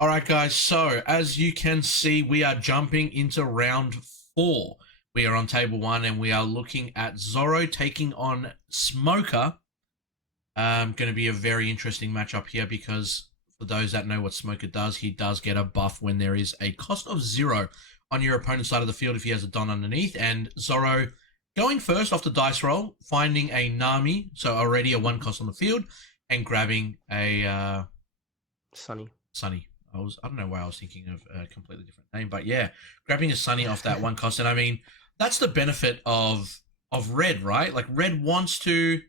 All right, guys. So as you can see, we are jumping into round 4. We are on table 1, and we are looking at Zoro taking on Smoker. Going to be a very interesting matchup here because for those that know what Smoker does, he does get a buff when there is a cost of 0 on your opponent's side of the field if he has a Don underneath. And Zoro going first off the dice roll, finding a Nami, so already a 1 cost on the field, and grabbing a Sunny. I don't know why I was thinking of a completely different name, but yeah, grabbing a Sunny off that 1 cost. And I mean, that's the benefit of Red, right? Like Red wants to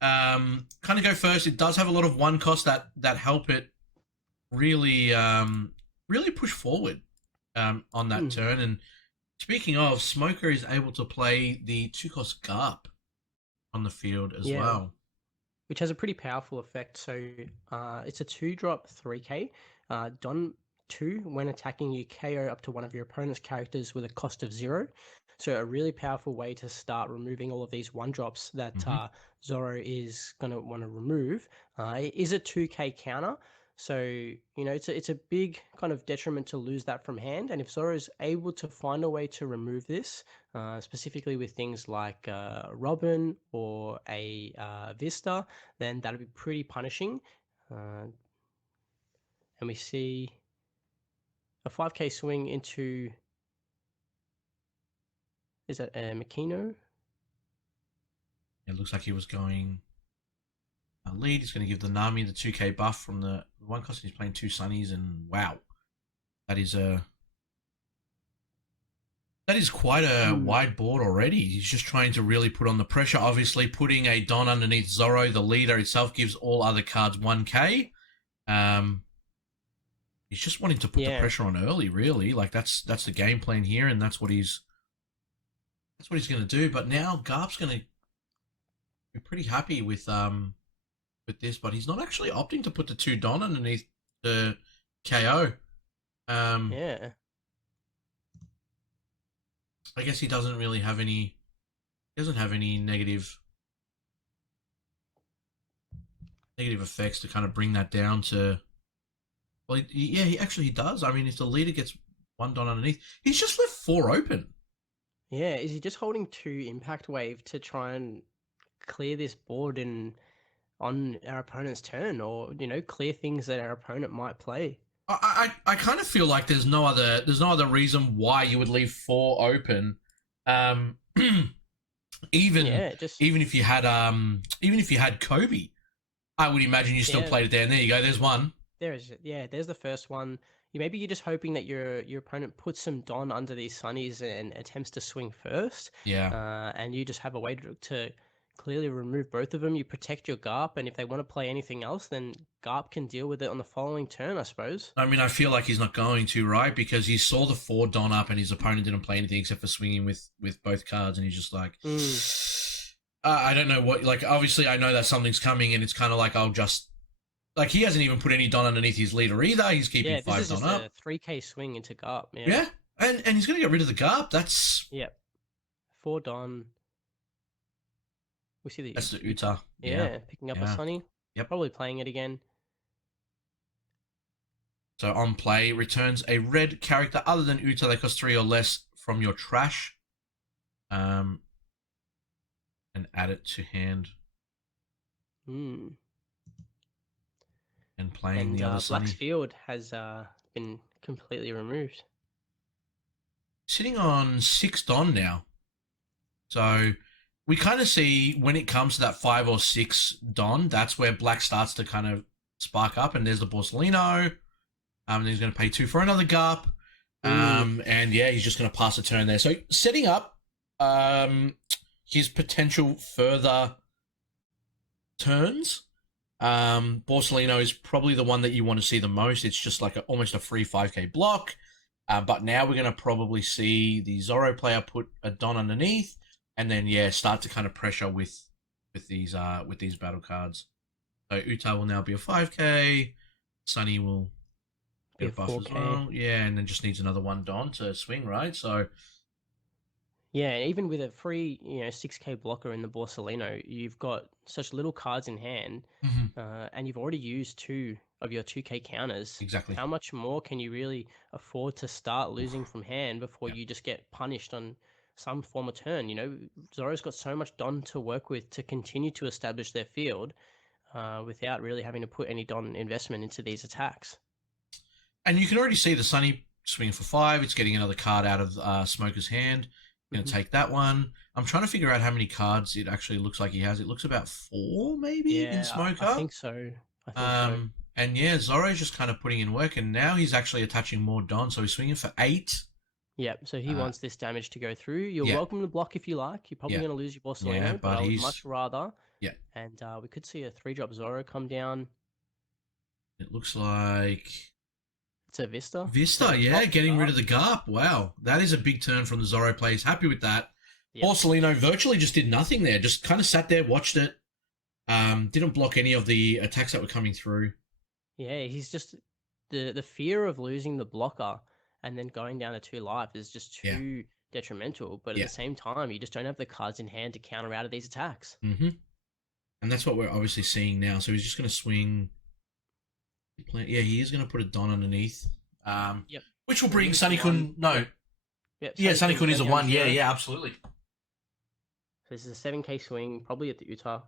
kind of go first. It does have a lot of 1 cost that help it really really push forward on that turn. And speaking of, Smoker is able to play the 2 cost Garp on the field as well, which has a pretty powerful effect. So it's a 2-drop 3k. Don 2, when attacking, you KO up to one of your opponent's characters with a cost of 0. So a really powerful way to start removing all of these 1-drops that Zoro is going to want to remove. It is a 2k counter. So, you know, it's a big kind of detriment to lose that from hand. And if Zoro is able to find a way to remove this, specifically with things like Robin or a Vista, then that'll be pretty punishing. And we see a 5k swing into, is that a Makino? It looks like he was going lead. He's going to give the Nami the 2k buff from the 1 cost. He's playing 2 Sunnies, and wow, that is quite a wide board already. He's just trying to really put on the pressure. Obviously, putting a Don underneath Zoro, the leader itself, gives all other cards 1k. He's just wanting to put the pressure on early, really. Like that's the game plan here, and that's what he's going to do. But now Garp's going to be pretty happy with this, but he's not actually opting to put the 2 Don underneath the KO. I guess he doesn't really have any. He doesn't have any negative effects to kind of bring that down to. Well, he does. I mean, if the leader gets 1 Don underneath, he's just left 4 open. Yeah, is he just holding 2 Impact Wave to try and clear this board on our opponent's turn, or clear things that our opponent might play? I kind of feel like there's no other reason why you would leave 4 open. Even if you had Kobe, I would imagine you still played it there. And there you go. There's one. There's the first one. Maybe you're just hoping that your opponent puts some Don under these Sunnies and attempts to swing first. Yeah. And you just have a way to clearly remove both of them. You protect your Garp, and if they want to play anything else, then Garp can deal with it on the following turn, I suppose. I mean, I feel like he's not going to, right? Because he saw the 4 Don up, and his opponent didn't play anything except for swinging with both cards, and he's just like, I don't know what. Like, obviously, I know that something's coming, and it's kind of like I'll just. Like, he hasn't even put any Don underneath his leader either. He's keeping 5 Don up. A 3k swing into Garp. Yeah. And he's going to get rid of the Garp. That's... Yep. 4 Don. We see the... That's the Uta. Picking up a Sunny. Yep. Probably playing it again. So, on play, returns a red character other than Uta that costs 3 or less from your trash. And add it to hand. And playing the other Sunny. Black's field has been completely removed. Sitting on 6 Don now. So we kind of see when it comes to that 5 or 6 Don, that's where Black starts to kind of spark up. And there's the Borsalino. And he's going to pay 2 for another Garp. And yeah, he's just going to pass a turn there. So setting up his potential further turns. Borsalino is probably the one that you want to see the most. It's just like almost a free 5k block. But now we're going to probably see the Zoro player put a Don underneath, and then start to kind of pressure with these battle cards. So Uta will now be a 5k. Sunny will get a buff 4K. As well. Yeah, and then just needs another 1 Don to swing, right? So yeah, even with a free 6k blocker in the Borsalino, you've got such little cards in hand, and you've already used 2 of your 2k counters, Exactly. how much more can you really afford to start losing Oof. from hand before Yeah. you just get punished on some form of turn? You know, Zoro's got so much Don to work with to continue to establish their field without really having to put any Don investment into these attacks. And you can already see the Sunny swinging for 5. It's getting another card out of Smoker's hand. Going to Hmm. take that one. I'm trying to figure out how many cards it actually looks like he has. It looks about 4, maybe, in Yeah, I Smoker. think so. I think so. And yeah, Zoro's just kind of putting in work, and now he's actually attaching more Don, so he's swinging for 8. Yep, so he Uh, wants this damage to go through. You're yeah, welcome to block if you like. You're probably yeah, going to lose your yeah, Borsellino, but but I would he's, much rather. yeah, And we could see a 3-drop Zoro come down. it looks like It's a Vista. So Vista, a yeah, top getting rid Garp. of the Garp. Wow, that is a big turn from the Zoro players. Happy with that. Yep. Porcelino virtually just did nothing there. Just kind of sat there, watched it. Didn't block any of the attacks that were coming through. Yeah, he's just the fear of losing the blocker and then going down to 2 life is just Yeah, too detrimental. But at yeah. the same time, you just don't have the cards in hand to counter out of these attacks. Mm-hmm. And that's what we're obviously seeing now. So he's just going to swing. Yeah, he is going to put a Don underneath. Yep. Which will So bring he's Sunny the one. Kun. No. Yep. Yeah, Sunny Kun is a down 1. to Yeah, 0. yeah, absolutely. So this is a 7k swing, probably at the Utah.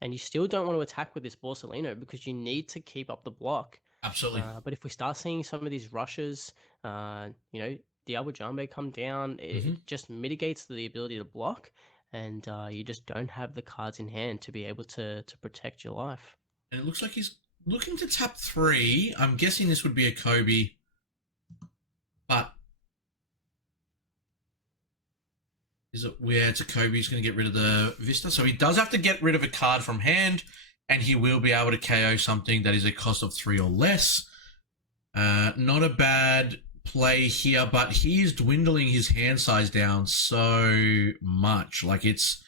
And you still don't want to attack with this Borsellino because you need to keep up the block. Absolutely. But if we start seeing some of these rushes, you know, Diablo Jambe come down, it just mitigates the ability to block, and you just don't have the cards in hand to be able to protect your life. And it looks like he's looking to tap 3. I'm guessing this would be a Kobe. But is it where it's a Kobe? He's going to get rid of the Vista. So he does have to get rid of a card from hand, and he will be able to KO something that is a cost of 3 or less. Not a bad play here, but he's dwindling his hand size down so much. Like it's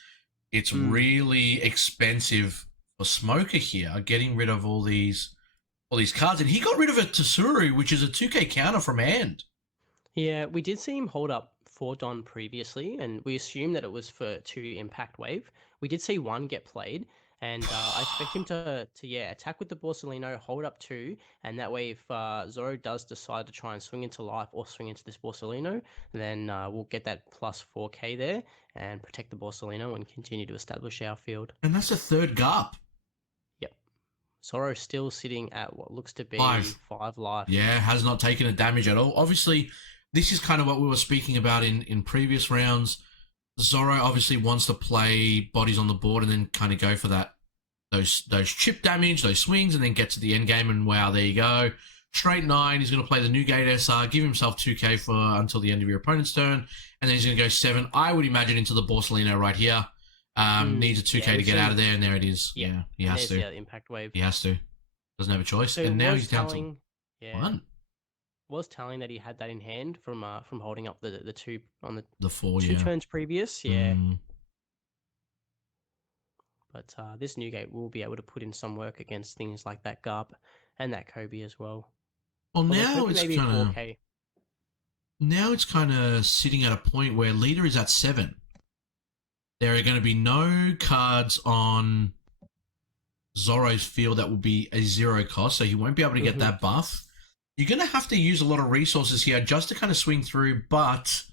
really expensive for Smoker here, getting rid of all these cards, and he got rid of a Tsuru, which is a 2k counter from hand. Yeah, we did see him hold up 4 Don previously, and we assumed that it was for 2 Impact Wave. We did see 1 get played, and I expect him to attack with the Borsellino, hold up 2, and that way if Zoro does decide to try and swing into life or swing into this Borsellino, then we'll get that plus 4k there and protect the Borsellino and continue to establish our field. And that's a third Garp. Yep. Zoro still sitting at what looks to be 5 life. Yeah, has not taken a damage at all. Obviously, this is kind of what we were speaking about in previous rounds. Zoro obviously wants to play bodies on the board and then kind of go for those chip damage, those swings, and then get to the end game. And wow, there you go. Straight 9. He's going to play the new gate SR, give himself 2k for until the end of your opponent's turn, and then he's going to go 7. I would imagine into the Borsellino right here. Needs a 2k to get out of there, and there it is. Yeah, he has to. The Impact Wave. He has to. Doesn't have a choice. So and now he's down to 1. Was telling that he had that in hand from holding up the 2 on the 4, 2 turns previous. Yeah. But this new gate will be able to put in some work against things like that Garp and that Kobe as well. Well, now it's kind of 4K. Now it's kind of sitting at a point where leader is at 7. There are going to be no cards on Zoro's field that will be a 0 cost, so he won't be able to get that buff. You're going to have to use a lot of resources here just to kind of swing through, but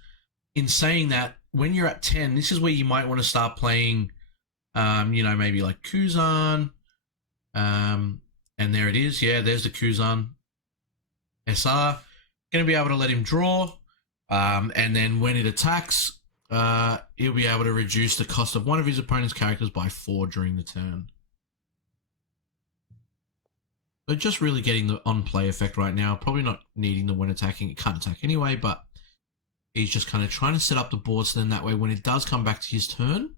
in saying that, when you're at 10, this is where you might want to start playing, maybe like Kuzan, and there it is. Yeah, there's the Kuzan SR. Going to be able to let him draw, and then when it attacks, he'll be able to reduce the cost of one of his opponent's characters by 4 during the turn. So just really getting the on-play effect right now. Probably not needing the when attacking. It can't attack anyway, but he's just kind of trying to set up the board so then that way when it does come back to his turn,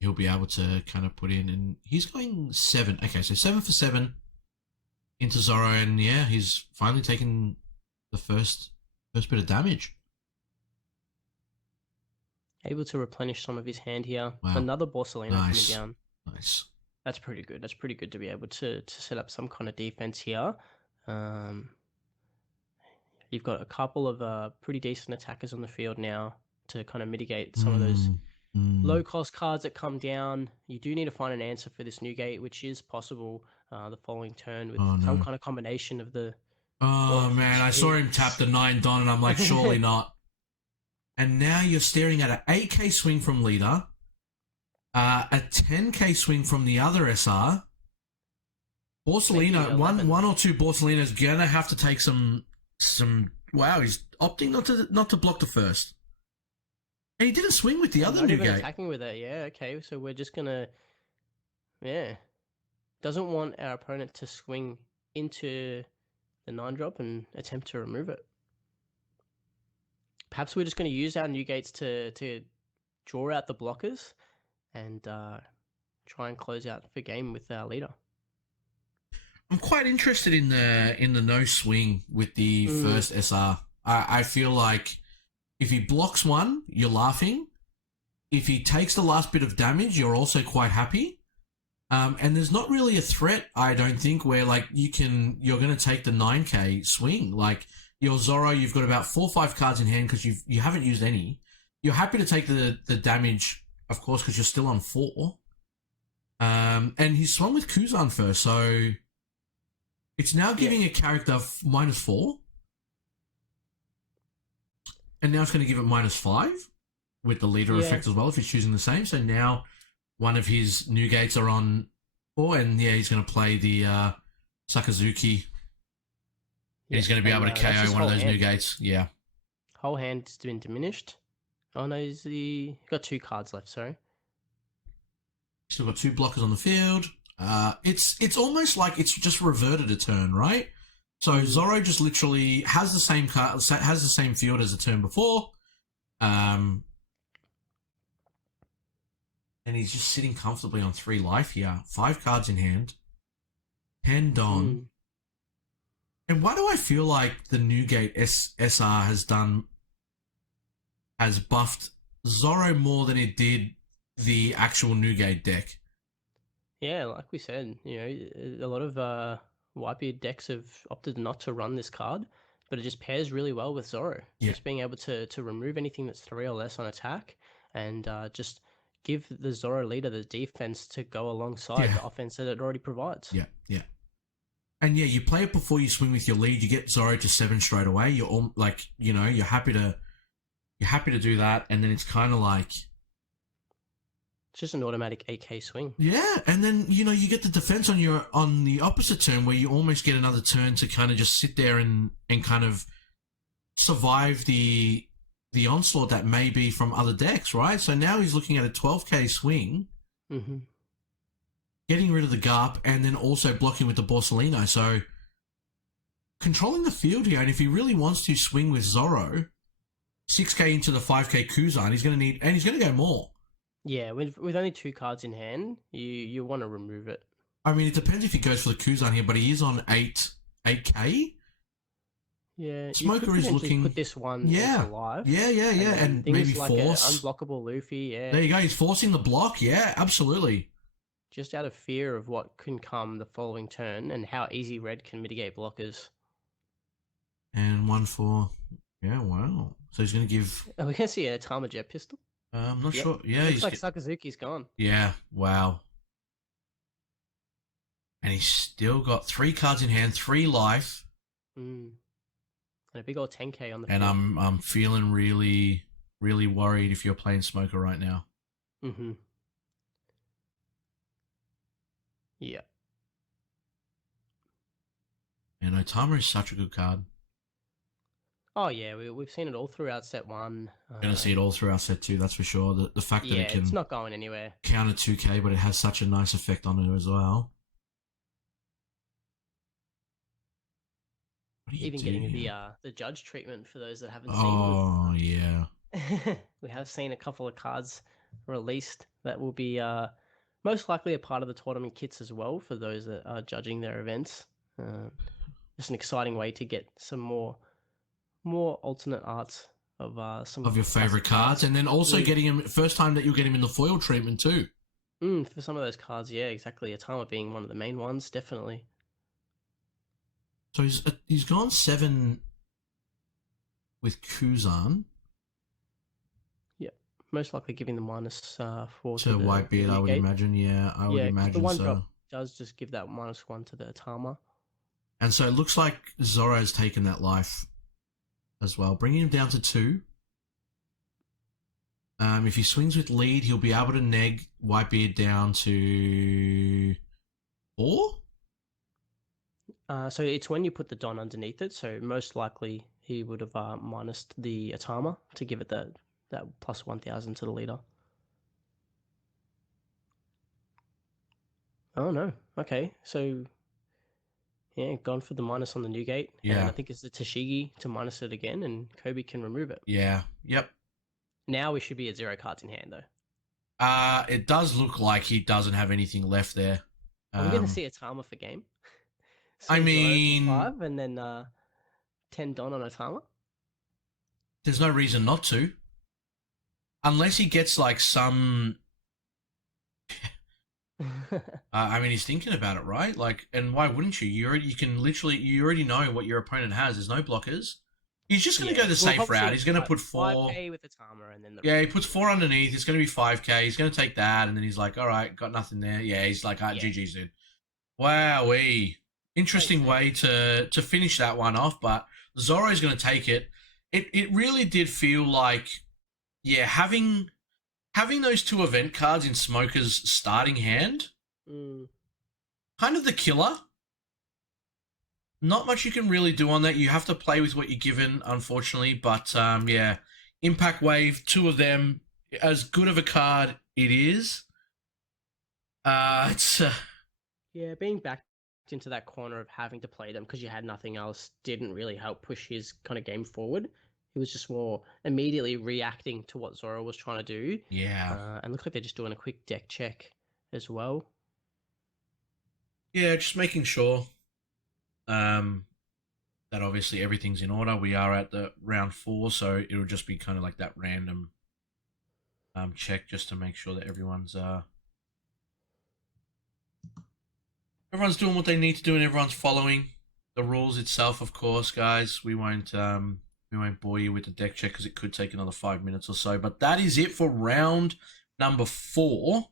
he'll be able to kind of put in, and he's going 7. Okay, so 7 for 7 into Zoro, and yeah, he's finally taken the first bit of damage. Able to replenish some of his hand here. Wow. Another Borsellino coming down. Nice. That's pretty good. That's pretty good to be able to set up some kind of defense here. You've got a couple of pretty decent attackers on the field now to kind of mitigate some of those low cost cards that come down. You do need to find an answer for this new gate, which is possible the following turn with some kind of combination of the. Oh man, I saw him tap the 9 Don and I'm like, surely not. And now you're staring at an 8k swing from leader, a 10k swing from the other SR. Borsellino, one or two Borsellino's gonna have to take some. Wow, he's opting not to block the first, and he didn't swing with the other new gate. Attacking with it, yeah. Okay, so we're just gonna, doesn't want our opponent to swing into the 9 drop and attempt to remove it. Perhaps we're just going to use our new gates to draw out the blockers and try and close out the game with our leader. I'm quite interested in the no swing with the first SR. I feel like if he blocks one, you're laughing. If he takes the last bit of damage, you're also quite happy. And there's not really a threat, I don't think, where like you're going to take the 9k swing. Like your Zoro, you've got about 4 or 5 cards in hand because you haven't used any. You're happy to take the damage, of course, because you're still on 4. And he swung with Kuzan first, so it's now giving a character -4. And now it's going to give it -5 with the leader effect as well if he's choosing the same. So now one of his new gates are on 4, and he's going to play the Sakazuki. And he's going to be able to KO one of those new gates. Yeah. Whole hand's been diminished. Oh no, he's got 2 cards left, sorry. Still got 2 blockers on the field. It's almost like it's just reverted a turn, right? So Zoro just literally has the same card, has the same field as the turn before. And he's just sitting comfortably on 3 life here. 5 cards in hand. 10 Don. And why do I feel like the Newgate SR has buffed Zoro more than it did the actual Newgate deck? Yeah, like we said, a lot of Whitebeard decks have opted not to run this card, but it just pairs really well with Zoro. Yeah. Just being able to remove anything that's 3 or less on attack and just give the Zoro leader the defense to go alongside the offense that it already provides. Yeah, yeah. And you play it before you swing with your lead. You get Zoro to 7 straight away. You're all like, you're happy to do that, and then it's kind of like it's just an automatic 8k swing. Yeah, and then you get the defense on the opposite turn where you almost get another turn to kind of just sit there and kind of survive the onslaught that may be from other decks, right? So now he's looking at a 12k swing. Mm-hmm. Getting rid of the Garp, and then also blocking with the Borsellino. So controlling the field here, and if he really wants to swing with Zoro, 6k into the 5k Kuzan, he's going to need, and he's going to go more. Yeah, with only 2 cards in hand, you want to remove it. I mean, it depends if he goes for the Kuzan here, but he is on 8k. Yeah, Smoker is looking. Put this one alive. Yeah, and maybe like force. Unblockable Luffy. Yeah, there you go. He's forcing the block. Yeah, absolutely. Just out of fear of what can come the following turn and how easy red can mitigate blockers. And 1 for wow. So he's going to give. Are we going to see a Tama Jet pistol? I'm not sure. Yeah, looks like Sakazuki's gone. Yeah, wow. And he's still got 3 cards in hand, 3 life. And a big old 10k on the field. And I'm feeling really, really worried if you're playing Smoker right now. Mm-hmm. Yeah. And Otama is such a good card. Oh yeah, we've seen it all throughout set 1. Going to see it all throughout set 2, that's for sure. The fact that it can it's not going anywhere. Counter 2k, but it has such a nice effect on it as well. Even getting the judge treatment for those that haven't seen it. Oh yeah. We have seen a couple of cards released that will be most likely a part of the tournament kits as well for those that are judging their events. Just an exciting way to get some more alternate arts of some of your favorite cards, and then also getting him first time that you'll get him in the foil treatment too. For some of those cards, yeah, exactly. Atama being one of the main ones, definitely. So he's gone 7 with Kuzan. Yep. most likely giving the -4 To the Whitebeard, I would Newgate. imagine. Yeah, I would Yeah, because the imagine one so. drop does just give that -1 to the Atama. And so it looks like Zoro's taken that life as well, bringing him down to 2. If he swings with lead, he'll be able to neg Whitebeard down to 4. So it's when you put the Don underneath it. So most likely he would have minused the Atama to give it that +1000 to the leader. Oh no. Okay. So yeah, gone for the minus on the Newgate. Yeah. And I think it's the TCG to minus it again, and Kobe can remove it. Yeah. Yep. Now we should be at 0 cards in hand though. It does look like he doesn't have anything left there. Are we going to see a Atama for game? I mean, 5 and then 10 Don on Atama? There's no reason not to. Unless he gets like some... I mean, he's thinking about it, right? Like, and why wouldn't you? You already know what your opponent has. There's no blockers. He's just going to go the safe route. He's going to put 4... 5k with Atama and then the... Yeah, he puts 4 underneath. It's going to be 5k. He's going to take that, and then he's like, all right, got nothing there. Yeah, he's like, GG's, dude. Wowee. Interesting way to finish that one off, but Zoro's going to take it. It really did feel like, yeah, having those 2 event cards in Smoker's starting hand, kind of the killer. Not much you can really do on that. You have to play with what you're given, unfortunately. But, yeah, Impact Wave, 2 of them, as good of a card it is. It's... Yeah, being back into that corner of having to play them because you had nothing else didn't really help push his kind of game forward. He was just more immediately reacting to what Zoro was trying to do. Yeah. And looks like they're just doing a quick deck check as well. Yeah, just making sure that obviously everything's in order. We are at the round 4, so it'll just be kind of like that random check just to make sure that everyone's doing what they need to do and everyone's following the rules itself, of course, guys. We won't bore you with the deck check because it could take another 5 minutes or so. But that is it for round number 4.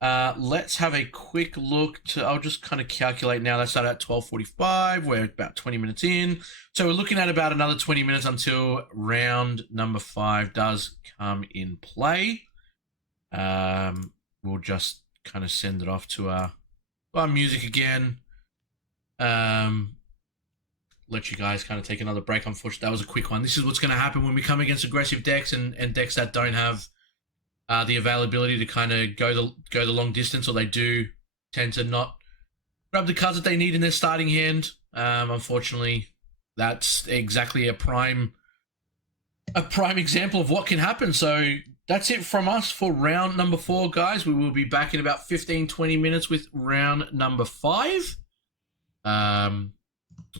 Let's have a quick look. I'll just kind of calculate now. That started at 12:45. We're about 20 minutes in. So we're looking at about another 20 minutes until round number 5 does come in play. We'll just kind of send it off to our music again. Let you guys kind of take another break. Unfortunately, that was a quick one. This is what's going to happen when we come against aggressive decks and decks that don't have the availability to kind of go the long distance, or they do tend to not grab the cards that they need in their starting hand. Unfortunately, that's exactly a prime example of what can happen. So that's it from us for round number 4, guys. We will be back in about 15-20 minutes with round number 5.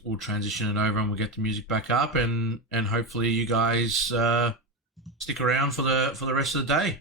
We'll transition it over and we'll get the music back up, and hopefully you guys stick around for the rest of the day.